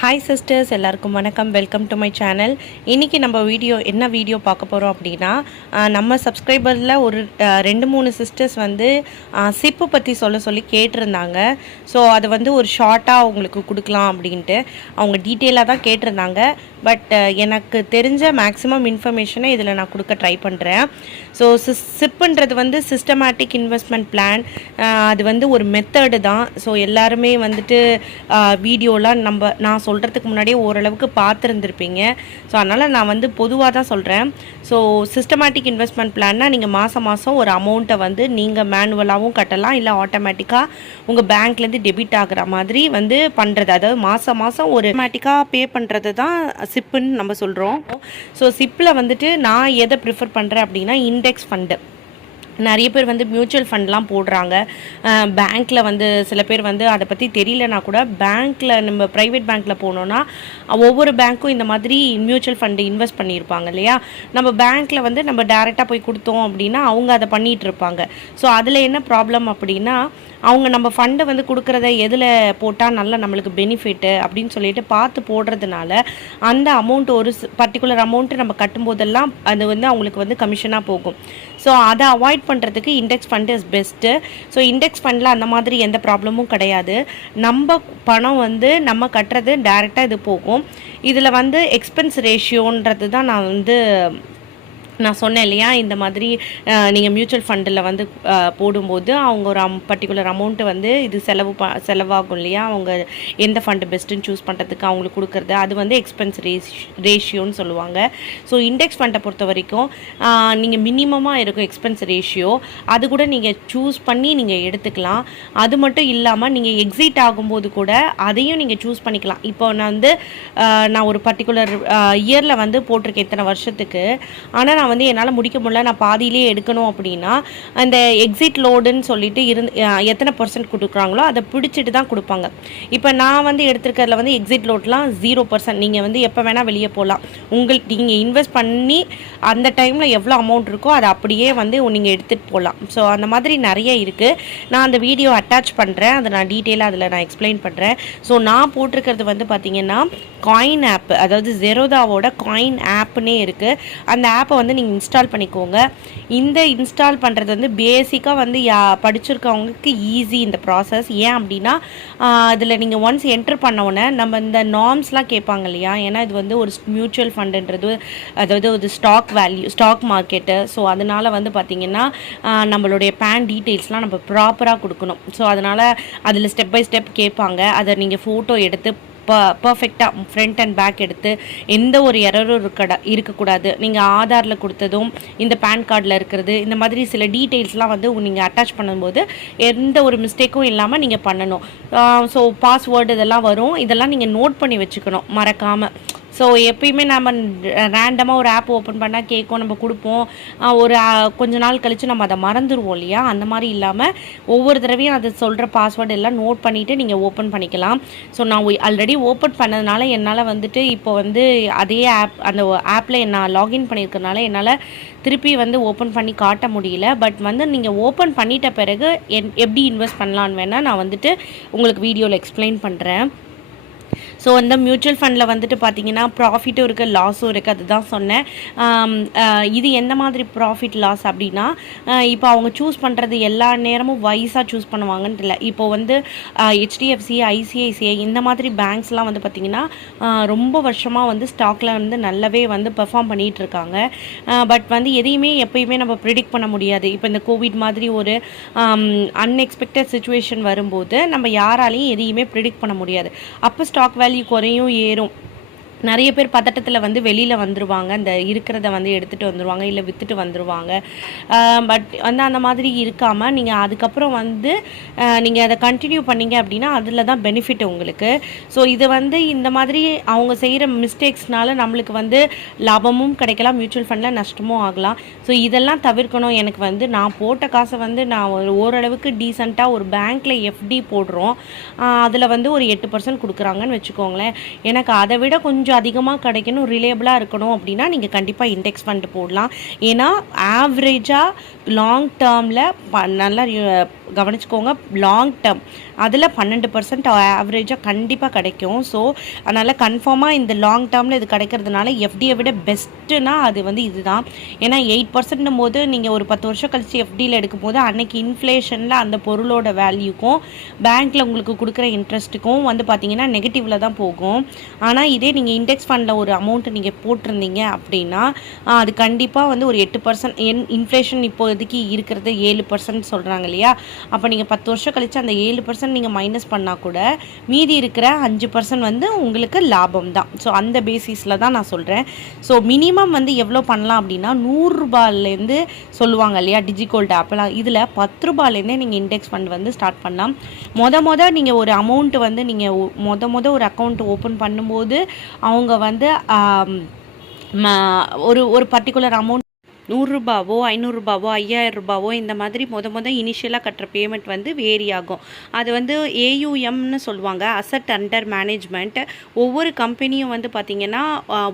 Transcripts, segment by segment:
Hi sisters எல்லாருக்கும் வணக்கம். Welcome to my channel இன்றைக்கி நம்ம வீடியோ என்ன வீடியோ பார்க்க போகிறோம் அப்படின்னா நம்ம சப்ஸ்கிரைபரில் ஒரு ரெண்டு மூணு சிஸ்டர்ஸ் வந்து சிப்பு பற்றி சொல்ல சொல்லி கேட்டிருந்தாங்க. ஸோ அது வந்து ஒரு ஷார்ட்டாக அவங்களுக்கு கொடுக்கலாம் அப்படின்ட்டு. அவங்க டீட்டெயிலாக தான் கேட்டிருந்தாங்க. பட் எனக்கு தெரிஞ்ச மேக்ஸிமம் இன்ஃபர்மேஷனை இதில் நான் கொடுக்க ட்ரை பண்ணுறேன் ஸோ சிஸ் சிப்புன்றது வந்து சிஸ்டமேட்டிக் இன்வெஸ்ட்மெண்ட் பிளான் அது வந்து ஒரு மெத்தடு தான். ஸோ எல்லாருமே வந்துட்டு வீடியோலாம் நம்ம நான் சொல்கிறதுக்கு முன்னாடியே ஓரளவுக்கு பார்த்துருந்துருப்பீங்க. ஸோ அதனால் நான் வந்து பொதுவாக தான் சொல்கிறேன் ஸோ சிஸ்டமேட்டிக் இன்வெஸ்ட்மெண்ட் பிளான்னா நீங்கள் மாதம் மாதம் ஒரு அமௌண்ட்டை வந்து நீங்கள் மேனுவலாகவும் கட்டலாம். இல்லை ஆட்டோமேட்டிக்காக உங்கள் பேங்க்லேருந்து டெபிட் ஆகுற மாதிரி வந்து பண்ணுறது அதாவது மாதம் மாதம் ஒரு ஆட்டோமேட்டிக்காக பே பண்ணுறது தான் சிப்புன்னு நம்ம சொல்கிறோம் ஸோ சிப்பில் வந்துட்டு நான் எதை ப்ரிஃபர் பண்ணுறேன் அப்படின்னா இண்டெக்ஸ் ஃபண்டு நிறைய பேர் வந்து மியூச்சுவல் ஃபண்ட்லாம் போடுறாங்க. பேங்க்கில் வந்து சில பேர் வந்து அதை பற்றி தெரியலனா கூட பேங்க்கில் நம்ம ப்ரைவேட் பேங்க்கில் போனோன்னா ஒவ்வொரு பேங்க்கும் இந்த மாதிரி மியூச்சுவல் ஃபண்டு இன்வெஸ்ட் பண்ணியிருப்பாங்க இல்லையா? நம்ம பேங்க்கில் வந்து நம்ம டேரெக்டாக போய் கொடுத்தோம் அப்படின்னா அவங்க அதை பண்ணிகிட்டு இருப்பாங்க ஸோ அதில் என்ன ப்ராப்ளம் அப்படின்னா அவங்க நம்ம ஃபண்டை வந்து கொடுக்குறத எதில் போட்டால் நல்ல நம்மளுக்கு பெனிஃபிட்டு அப்படின்னு சொல்லிட்டு பார்த்து போடுறதுனால அந்த அமௌண்ட் ஒரு பர்டிகுலர் அமௌண்ட்டு நம்ம கட்டும்போதெல்லாம் அது வந்து அவங்களுக்கு வந்து கமிஷனாக போகும். ஸோ அதை அவாய்ட் பண்ணுறதுக்கு index fund is best so index ஃபண்டில் அந்த மாதிரி எந்த ப்ராப்ளமும் கிடையாது. நம்ம பணம் வந்து நம்ம கட்டுறது டேரெக்டாக இது போகும். இதில் வந்து எக்ஸ்பென்ஸ் ரேஷியோன்றது தான் நான் வந்து நான் சொன்னேன் இல்லையா இந்த மாதிரி நீங்கள் மியூச்சுவல் ஃபண்டில் வந்து போடும்போது அவங்க ஒரு அம் பர்டிகுலர் அமௌண்ட்டு வந்து இது செலவு ப செலவாகும் இல்லையா? அவங்க எந்த ஃபண்டு பெஸ்ட்டுன்னு சூஸ் பண்ணுறதுக்கு அவங்களுக்கு கொடுக்குறது அது வந்து எக்ஸ்பென்ஸ் ரேஷ் ரேஷியோன்னு சொல்லுவாங்க. ஸோ இண்டெக்ஸ் ஃபண்டை பொறுத்த வரைக்கும் நீங்கள் மினிமமாக இருக்கும் எக்ஸ்பென்ஸ் ரேஷியோ அது கூட நீங்கள் சூஸ் பண்ணி நீங்கள் எடுத்துக்கலாம். அது மட்டும் இல்லாமல் நீங்கள் எக்ஸிட் ஆகும்போது கூட அதையும் நீங்கள் சூஸ் பண்ணிக்கலாம். இப்போ நான் வந்து நான் ஒரு பர்டிகுலர் இயரில் வந்து போட்டிருக்கேன் இத்தனை வருஷத்துக்கு. ஆனால் நான் வந்து என்னால் முடிக்க முடியல நான் பாதியிலேயே எடுக்கணும் அப்படின்னா அந்த எக்ஸிட் லோடுன்னு சொல்லிட்டு இருந்து எத்தனை பர்சன்ட் கொடுக்குறாங்களோ அதை பிடிச்சிட்டு தான் கொடுப்பாங்க. இப்போ நான் வந்து எடுத்திருக்கிறதுல வந்து எக்ஸிட் லோட்லாம் ஜீரோ பர்சன்ட் நீங்கள் வந்து எப்போ வேணால் வெளியே போகலாம் உங்களுக்கு நீங்கள் இன்வெஸ்ட் பண்ணி அந்த டைமில் எவ்வளோ அமௌண்ட் இருக்கோ அதை அப்படியே வந்து நீங்கள் எடுத்துகிட்டு போகலாம் ஸோ அந்த மாதிரி நிறைய இருக்குது நான் அந்த வீடியோ அட்டாச் பண்ணுறேன் அதை நான் டீட்டெயிலாக அதில் நான் எக்ஸ்பிளைன் பண்ணுறேன் ஸோ நான் போட்டிருக்கிறது வந்து பார்த்தீங்கன்னா காயின் ஆப் அதாவது ஜெரோதாவோட காயின் ஆப்னே இருக்குது அந்த ஆப்பை வந்து நீங்கள் இன்ஸ்டால் பண்ணிக்கோங்க. இந்த இன்ஸ்டால் பண்ணுறது வந்து பேசிக்காக வந்து யா படிச்சிருக்கவங்களுக்கு ஈஸி இந்த ப்ராசஸ் ஏன் அப்படின்னா அதில் நீங்கள் ஒன்ஸ் என்டர் பண்ண உடனே நம்ம இந்த நார்ம்ஸ்லாம் கேட்பாங்க இல்லையா? ஏன்னா இது வந்து ஒரு மியூச்சுவல் ஃபண்டுன்றது அதாவது ஒரு stock value stock market so அதனால் வந்து பார்த்திங்கன்னா நம்மளுடைய பேன் டீட்டெயில்ஸ்லாம் நம்ம ப்ராப்பராக கொடுக்கணும். ஸோ அதனால் அதில் ஸ்டெப் பை ஸ்டெப் கேட்பாங்க. அதை நீங்கள் ஃபோட்டோ எடுத்து ப பர்ஃபெக்டாக ஃப்ரண்ட் அண்ட் பேக் எடுத்து எந்த ஒரு எரரும் இருக்கடா இருக்கக்கூடாது. நீங்கள் ஆதாரில் கொடுத்ததும் இந்த பேன் கார்டில் இருக்கிறது இந்த மாதிரி சில டீட்டெயில்ஸ்லாம் வந்து நீங்கள் அட்டாச் பண்ணும்போது எந்த ஒரு மிஸ்டேக்கும் இல்லாமல் நீங்கள் பண்ணணும். ஸோ பாஸ்வேர்டு இதெல்லாம் வரும். இதெல்லாம் நீங்கள் நோட் பண்ணி வச்சுக்கணும். மறக்காமல் ஸோ எப்பயுமே நம்ம ரேண்டமாக ஒரு ஆப் ஓப்பன் பண்ணால் கேட்கும் நம்ம கொடுப்போம். ஒரு கொஞ்ச நாள் கழித்து நம்ம அதை மறந்துடுவோம் இல்லையா? அந்த மாதிரி இல்லாமல் ஒவ்வொரு தடவையும் அது சொல்கிற பாஸ்வேர்டு எல்லாம் நோட் பண்ணிவிட்டு நீங்கள் ஓப்பன் பண்ணிக்கலாம். ஸோ நான் ஆல்ரெடி ஓப்பன் பண்ணதுனால என்னால் வந்துட்டு இப்போ வந்து அதே ஆப் அந்த ஆப்பில் நான் லாகின் பண்ணியிருக்கனால என்னால் திருப்பி வந்து ஓப்பன் பண்ணி காட்ட முடியல. பட் வந்து நீங்கள் ஓப்பன் பண்ணிட்ட பிறகு என் எப்படி இன்வெஸ்ட் பண்ணலான்னு வேணால் நான் வந்துட்டு உங்களுக்கு வீடியோவில் எக்ஸ்பிளைன் பண்ணுறேன் ஸோ இந்த மியூச்சுவல் ஃபண்டில் வந்துட்டு பார்த்தீங்கன்னா ப்ராஃபிட்டும் இருக்குது லாஸும் இருக்குது அதுதான் சொன்னேன். இது எந்த மாதிரி ப்ராஃபிட் லாஸ் அப்படின்னா இப்போ அவங்க சூஸ் பண்ணுறது எல்லா நேரமும் வைஸாக சூஸ் பண்ணுவாங்கன்னு இல்லை இப்போ வந்து ஹெச்டிஎஃப்சி ஐசிஐசிஐ இந்த மாதிரி பேங்க்ஸ்லாம் வந்து பார்த்திங்கன்னா ரொம்ப வருஷமாக வந்து ஸ்டாக்கில் வந்து நல்லாவே வந்து பெர்ஃபார்ம் பண்ணிகிட்டு இருக்காங்க. பட் வந்து எதையுமே எப்பயுமே நம்ம ப்ரிடிக்ட் பண்ண முடியாது. இப்போ இந்த கோவிட் மாதிரி ஒரு அன்எக்ஸ்பெக்டட் சுச்சுவேஷன் வரும்போது நம்ம யாராலையும் எதையுமே ப்ரிடிக்ட் பண்ண முடியாது. அப்போ ஸ்டாக் வேல்யூ குறையும் ஏறும் நிறைய பேர் பதட்டத்தில் வந்து வெளியில் வந்துடுவாங்க அந்த இருக்கிறத வந்து எடுத்துகிட்டு வந்துடுவாங்க இல்லை விற்றுட்டு வந்துருவாங்க. பட் வந்து அந்த மாதிரி இருக்காமல் நீங்கள் அதுக்கப்புறம் வந்து நீங்கள் அதை கண்டினியூ பண்ணீங்க அப்படின்னா அதில் தான் பெனிஃபிட் உங்களுக்கு. ஸோ இது வந்து இந்த மாதிரி அவங்க செய்கிற மிஸ்டேக்ஸ்னால நம்மளுக்கு வந்து லாபமும் கிடைக்கலாம் மியூச்சுவல் ஃபண்டில் நஷ்டமும் ஆகலாம். ஸோ இதெல்லாம் தவிர்க்கணும். எனக்கு வந்து நான் போட்ட காசை வந்து நான் ஒரு ஓரளவுக்கு டீசெண்டாக ஒரு பேங்க்கில் எஃப்டி போடுறோம். அதில் வந்து ஒரு எட்டு பர்சன்ட் கொடுக்குறாங்கன்னு வச்சுக்கோங்களேன். எனக்கு அதை விட கொஞ்சம் கொஞ்சம் அதிகமாக கிடைக்கணும் ரிலேபிளாக இருக்கணும் அப்படின்னா நீங்கள் கண்டிப்பாக இண்டெக்ஸ் ஃபண்ட் போடலாம். ஏன்னா ஆவரேஜாக லாங் டேர்மில் ப நல்லா கவனிச்சுக்கோங்க லாங் டேர்ம் அதில் பன்னெண்டு பர்சன்ட் ஆவரேஜாக கண்டிப்பாக கிடைக்கும். ஸோ அதனால் கன்ஃபார்மாக இந்த லாங் டேர்மில் இது கிடைக்கிறதுனால எஃப்டியை விட பெஸ்ட்டுனா அது வந்து இதுதான். ஏன்னா எயிட் பர்சன்ட்னும் போது நீங்கள் ஒரு பத்து வருஷம் கழிச்சு எஃப்டியில் எடுக்கும் போது அன்னைக்கு இன்ஃப்ளேஷனில் அந்த பொருளோட வேல்யூக்கும் பேங்க்கில் உங்களுக்கு கொடுக்குற இன்ட்ரெஸ்ட்டுக்கும் வந்து பார்த்தீங்கன்னா நெகட்டிவில் தான் போகும். ஆனால் இதே நீங்கள் இண்டெக்ஸ் ஃபண்டில் ஒரு அமௌண்ட்டு நீங்கள் போட்டிருந்தீங்க அப்படின்னா அது கண்டிப்பாக வந்து ஒரு எட்டு பர்சன்ட் என் இன்ஃப்ளேஷன் இப்போதைக்கு இருக்கிறது ஏழு பர்சன்ட் சொல்கிறாங்க இல்லையா? அப்போ நீங்கள் பத்து வருஷம் கழித்து அந்த ஏழு பர்சன்ட் நீங்கள் மைனஸ் பண்ணால் கூட மீதி இருக்கிற அஞ்சு பர்சன்ட் வந்து உங்களுக்கு லாபம் தான். ஸோ அந்த பேசிஸில் தான் நான் சொல்கிறேன் ஸோ மினிமம் வந்து எவ்வளோ பண்ணலாம் அப்படின்னா நூறுரூபாலேருந்து சொல்லுவாங்க இல்லையா டிஜிகோல்ட் ஆப்பெல்லாம் இதில் பத்து ரூபாலேருந்தே நீங்கள் இண்டெக்ஸ் ஃபண்ட் வந்து ஸ்டார்ட் பண்ணலாம். மொத மொதல் நீங்கள் ஒரு அமௌண்ட் வந்து நீங்கள் மொத மொதல் ஒரு அக்கௌண்ட் ஓப்பன் பண்ணும்போது அவங்க வந்து ம- ஒரு ஒரு பர்டிகுலர் அமௌண்ட் நூறுரூபாவோ ஐநூறுரூபாவோ ஐயாயிரரூபாவோ இந்த மாதிரி மொத மொதல் இனிஷியலாக கட்டுற பேமெண்ட் வந்து வேரி ஆகும் அது வந்து ஏயுஎம்னு சொல்லுவாங்க. அசட் அண்டர் மேனேஜ்மெண்ட் ஒவ்வொரு கம்பெனியும் வந்து பார்த்திங்கன்னா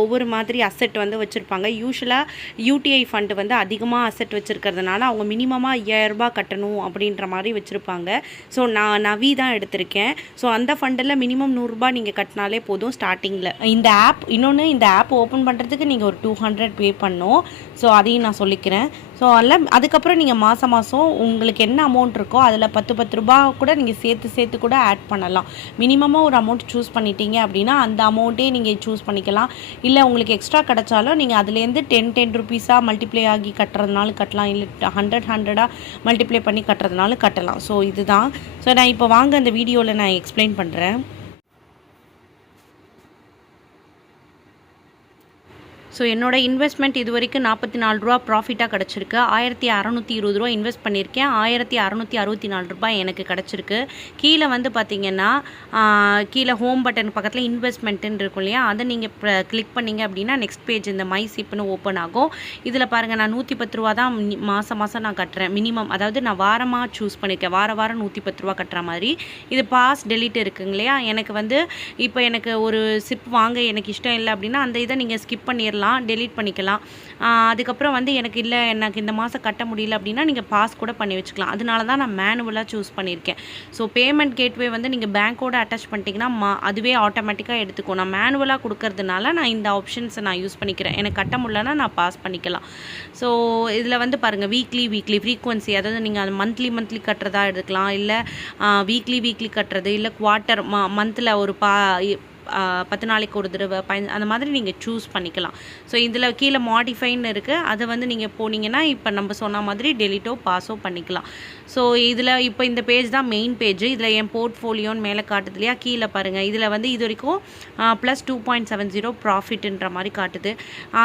ஒவ்வொரு மாதிரி அசெட் வந்து வச்சுருப்பாங்க. யூஸ்வலாக யூடிஐ ஃபண்டு வந்து அதிகமாக அசெட் வச்சுருக்கிறதுனால அவங்க மினிமமாக ஐயாயிரரூபா கட்டணும் அப்படின்ற மாதிரி வச்சுருப்பாங்க. ஸோ நான் நவி தான் எடுத்திருக்கேன். ஸோ அந்த ஃபண்டில் மினிமம் நூறுரூபா நீங்கள் கட்டினாலே போதும் ஸ்டார்டிங்கில் இந்த ஆப் இன்னொன்று இந்த ஆப் ஓப்பன் பண்ணுறதுக்கு நீங்கள் ஒரு டூ ஹண்ட்ரட் பே பண்ணும். ஸோ அப்படின்னு நான் சொல்லிக்கிறேன். ஸோ அதில் அதுக்கப்புறம் நீங்கள் மாதம் மாதம் உங்களுக்கு என்ன அமௌண்ட் இருக்கோ அதில் பத்து பத்து ரூபா கூட நீங்கள் சேர்த்து சேர்த்து கூட ஆட் பண்ணலாம். மினிமமாக ஒரு அமௌண்ட் சூஸ் பண்ணிட்டீங்க அப்படின்னா அந்த அமௌண்ட்டே நீங்கள் சூஸ் பண்ணிக்கலாம். இல்லை உங்களுக்கு எக்ஸ்ட்ரா கிடைச்சாலும் நீங்கள் அதுலேருந்து டென் டென் ருபீஸாக மல்டிப்ளை ஆகி கட்டுறதுனாலும் கட்டலாம். இல்லை ஹண்ட்ரட் ஹண்ட்ரடாக மல்டிப்ளை பண்ணி கட்டுறதுனாலும் கட்டலாம். ஸோ இதுதான். ஸோ நான் இப்போ வாங்க அந்த வீடியோவில் நான் எக்ஸ்பிளைன் பண்ணுறேன் ஸோ என்னோட இன்வெஸ்ட்மெண்ட் இது வரைக்கும் நாற்பத்தி நாலு ரூபா ப்ராஃபிட்டாக கிடச்சிருக்கு. ஆயிரத்தி அறநூற்றி இருபது ரூபா இன்வெஸ்ட் பண்ணியிருக்கேன். ஆயிரத்தி அறநூற்றி அறுபத்தி நாலு ரூபாய் எனக்கு கிடச்சிருக்கு. கீழே வந்து பார்த்தீங்கன்னா கீழே ஹோம் பட்டன் பக்கத்தில் இன்வெஸ்ட்மெண்ட்டுன்னு இருக்கும் இல்லையா? அதை நீங்கள் கிளிக் பண்ணீங்க அப்படின்னா நெக்ஸ்ட் பேஜ் இந்த மை சிப்னு ஓப்பன் ஆகும். இதில் பாருங்கள் நான் நூற்றி பத்து ரூபா தான் மாதம் மாதம் நான் கட்டுறேன். மினிமம் அதாவது நான் வாரமாக சூஸ் பண்ணியிருக்கேன் வார வாரம் நூற்றி பத்து ரூபா கட்டுற மாதிரி. இது பாஸ் டெலிட் இருக்குங்க இல்லையா? எனக்கு வந்து இப்போ எனக்கு ஒரு சிப் வாங்க எனக்கு இஷ்டம் இல்லை அப்படின்னா அந்த இதை நீங்கள் ஸ்கிப் பண்ணிடலாம். டெலீட் பண்ணிக்கலாம். அதுக்கப்புறம் வந்து எனக்கு இல்லை எனக்கு இந்த மாதம் கட்ட முடியல அப்படின்னா நீங்கள் பாஸ் கூட பண்ணி வச்சுக்கலாம். அதனால தான் நான் மேனுவலாக சூஸ் பண்ணியிருக்கேன். ஸோ பேமெண்ட் கேட்வே வந்து நீங்கள் பேங்க்கோட அட்டாச் பண்ணிட்டீங்கன்னா மா அதுவே ஆட்டோமேட்டிக்காக எடுத்துக்கும். நான் மேனுவலாக கொடுக்கறதுனால நான் இந்த ஆப்ஷன்ஸை நான் யூஸ் பண்ணிக்கிறேன். எனக்கு கட்ட முடியலன்னா நான் பாஸ் பண்ணிக்கலாம். ஸோ இதில் வந்து பாருங்கள் வீக்லி வீக்லி ஃப்ரீக்குவன்சி அதாவது நீங்கள் அது மந்த்லி மந்த்லி கட்டுறதா எடுத்துக்கலாம் இல்லை வீக்லி வீக்லி கட்டுறது இல்லை குவார்ட்டர் ம மந்தில் ஒரு பா பத்து நாளைக்கு ஒரு தடவை பயன் அந்த மாதிரி நீங்கள் சூஸ் பண்ணிக்கலாம். ஸோ இதில் கீழே மாடிஃபைன்னு இருக்குது அதை வந்து நீங்கள் போனீங்கன்னா இப்போ நம்ம சொன்ன மாதிரி டெலிட்டோ பாஸோ பண்ணிக்கலாம். ஸோ இதில் இப்போ இந்த பேஜ் தான் மெயின் பேஜ் இதில் என் போர்ட்ஃபோலியோன்னு மேலே காட்டுது இல்லையா? கீழே பாருங்கள் இதில் வந்து இது வரைக்கும் plus two point seven zero ப்ராஃபிட்டுன்ற மாதிரி காட்டுது.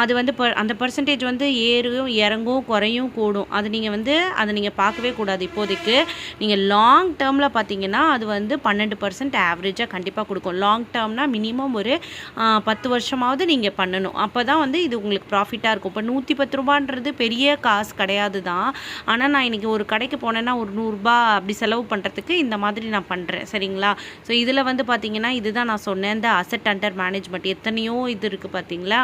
அது வந்து அந்த பர்சன்டேஜ் வந்து ஏறும் இறங்கும் குறையும் கூடும். அது நீங்கள் வந்து அதை நீங்கள் பார்க்கவே கூடாது. இப்போதைக்கு நீங்கள் லாங் டேர்மில் பார்த்தீங்கன்னா அது வந்து பன்னெண்டு பர்சன்ட் ஆவரேஜாக கண்டிப்பாக கொடுக்கும். லாங் டேர்ம்னா மினிமம் ஒரு பத்து வருஷமாவது நீங்கள் பண்ணணும். அப்போ தான் வந்து இது உங்களுக்கு ப்ராஃபிட்டாக இருக்கும். இப்போ நூற்றி பத்து ரூபான்றது பெரிய காசு கிடையாது தான். ஆனால் நான் இன்றைக்கி ஒரு கடைக்கு போனேன்னா ஒரு நூறுரூபா அப்படி செலவு பண்ணுறதுக்கு இந்த மாதிரி நான் பண்ணுறேன் சரிங்களா? ஸோ இதில் வந்து பார்த்தீங்கன்னா இதுதான் நான் சொன்னேன். இந்த அசட் அண்டர் மேனேஜ்மெண்ட் எத்தனையோ இது இருக்குது பார்த்தீங்களா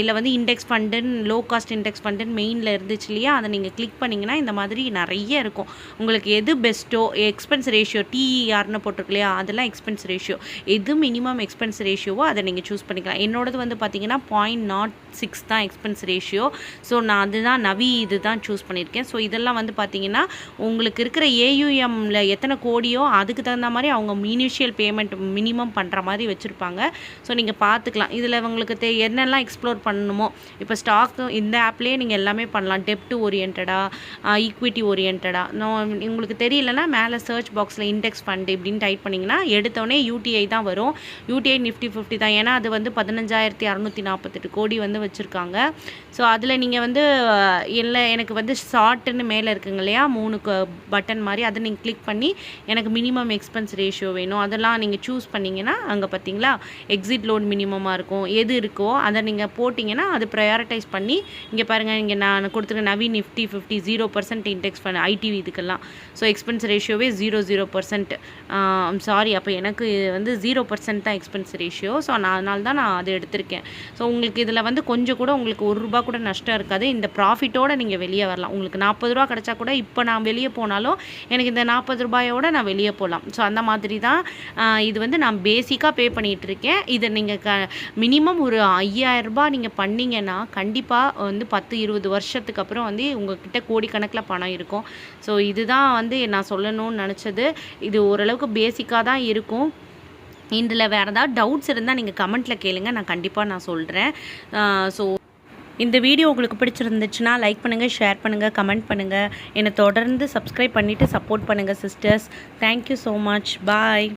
இல்லை வந்து இண்டெக்ஸ் ஃபண்டுன்னு லோ காஸ்ட் இண்டெக்ஸ் ஃபண்டுன்னு மெயினில் இருந்துச்சு இல்லையா? அதை நீங்கள் கிளிக் பண்ணிங்கன்னா இந்த மாதிரி நிறைய இருக்கும். உங்களுக்கு எது பெஸ்ட்டோ எக்ஸ்பென்ஸ் ரேஷியோ டிஇஆர்னு போட்டிருக்கு இல்லையா? அதெல்லாம் எக்ஸ்பென்ஸ் ரேஷியோ எது மினிமம் எக்ஸ்பென்ஸ் ரேஷியோவோ அதை நீங்கள் சூஸ் பண்ணிக்கலாம். என்னோடது வந்து பார்த்தீங்கன்னா பாயிண்ட் நாட் சிக்ஸ் தான் எக்ஸ்பென்ஸ் ரேஷியோ ஸோ நான் அதுதான் நவி இது தான் சூஸ் பண்ணியிருக்கேன். ஸோ இதெல்லாம் வந்து பார்த்தீங்கன்னா உங்களுக்கு இருக்கிற ஏயுஎம்மில் எத்தனை கோடியோ அதுக்கு தகுந்த மாதிரி அவங்க இனிஷியல் பேமெண்ட் மினிமம் பண்ணுற மாதிரி வச்சுருப்பாங்க. ஸோ நீங்கள் பார்த்துக்கலாம் இதில் உங்களுக்கு தே என்னெல்லாம் எக்ஸ்ப்ளோர் பண்ணணுமோ இப்போ ஸ்டாக் இந்த ஆப்லேயே நீங்கள் எல்லாமே பண்ணலாம். டெப்ட் ஓரியன்டாக ஈக்விட்டி ஓரியன்டாக உங்களுக்கு தெரியலனா மேலே சர்ச் பாக்ஸில் இண்டெக்ஸ் ஃபண்ட் இப்படின்னு டைப் பண்ணிங்கன்னா எடுத்தோடனே யூடிஐ தான் வரும். யூ யூடிஐ நிஃப்டி ஃபிஃப்டி தான். ஏன்னா அது வந்து பதினஞ்சாயிரத்தி அறநூற்றி நாற்பத்தெட்டு கோடி வந்து வச்சுருக்காங்க. ஸோ அதில் நீங்கள் வந்து இல்லை எனக்கு வந்து ஷார்ட்டுன்னு மேலே இருக்குங்க இல்லையா? மூணு பட்டன் மாதிரி அதை நீங்கள் கிளிக் பண்ணி எனக்கு மினிமம் எக்ஸ்பென்ஸ் ரேஷியோ வேணும். அதெல்லாம் நீங்கள் சூஸ் பண்ணிங்கன்னா அங்கே பார்த்தீங்களா எக்ஸிட் லோன் மினிமமாக இருக்கும். எது இருக்கோ அதை நீங்கள் போட்டிங்கன்னா அது ப்ரையாரிட்டைஸ் பண்ணி இங்கே பாருங்கள் இங்கே நான் கொடுத்துருக்க Naveen Nifty fifty zero percent index பண்ண ஐடிவி இதுக்கெல்லாம். ஸோ எக்ஸ்பென்ஸ் ரேஷியோவே ஜீரோ ஜீரோ பர்சன்ட் சாரி அப்போ எனக்கு வந்து ஜீரோ பர்சன்ட் தான் எக்ஸ்பென்ஸ் எக்ஸ்பென்ஸ் ரேஷியோ ஸோ நான் அதனால தான் நான் அதை எடுத்திருக்கேன். ஸோ உங்களுக்கு இதில் வந்து கொஞ்சம் கூட உங்களுக்கு ஒரு ரூபா கூட நஷ்டம் இருக்காது. இந்த ப்ராஃபிட்டோடு நீங்கள் வெளியே வரலாம். உங்களுக்கு நாற்பது ரூபா கிடச்சா கூட இப்போ நான் வெளியே போனாலும் எனக்கு இந்த நாற்பது ரூபாயோட நான் வெளியே போகலாம் ஸோ அந்த மாதிரி தான் இது வந்து நான் பேசிக்காக பே பண்ணிகிட்டு இருக்கேன். இதை நீங்கள் க மினிமம் ஒரு ஐயாயிரரூபா நீங்கள் பண்ணிங்கன்னா கண்டிப்பாக வந்து பத்து இருபது வருஷத்துக்கு அப்புறம் வந்து உங்ககிட்ட கோடிக்கணக்கில் பணம் இருக்கும். ஸோ இதுதான் வந்து நான் சொல்லணும்னு நினச்சது. இது ஓரளவுக்கு பேசிக்காக தான் இருக்கும். இதில் வேறு ஏதாவது டவுட்ஸ் இருந்தால் நீங்கள் கமெண்ட்டில் கேளுங்கள் நான் கண்டிப்பாக நான் சொல்கிறேன் ஸோ இந்த வீடியோ உங்களுக்கு பிடிச்சிருந்துச்சுன்னா லைக் பண்ணுங்கள் ஷேர் பண்ணுங்கள் கமெண்ட் பண்ணுங்கள் என்னை தொடர்ந்து சப்ஸ்கிரைப் பண்ணிவிட்டு சப்போர்ட் பண்ணுங்கள் sisters thank you so much bye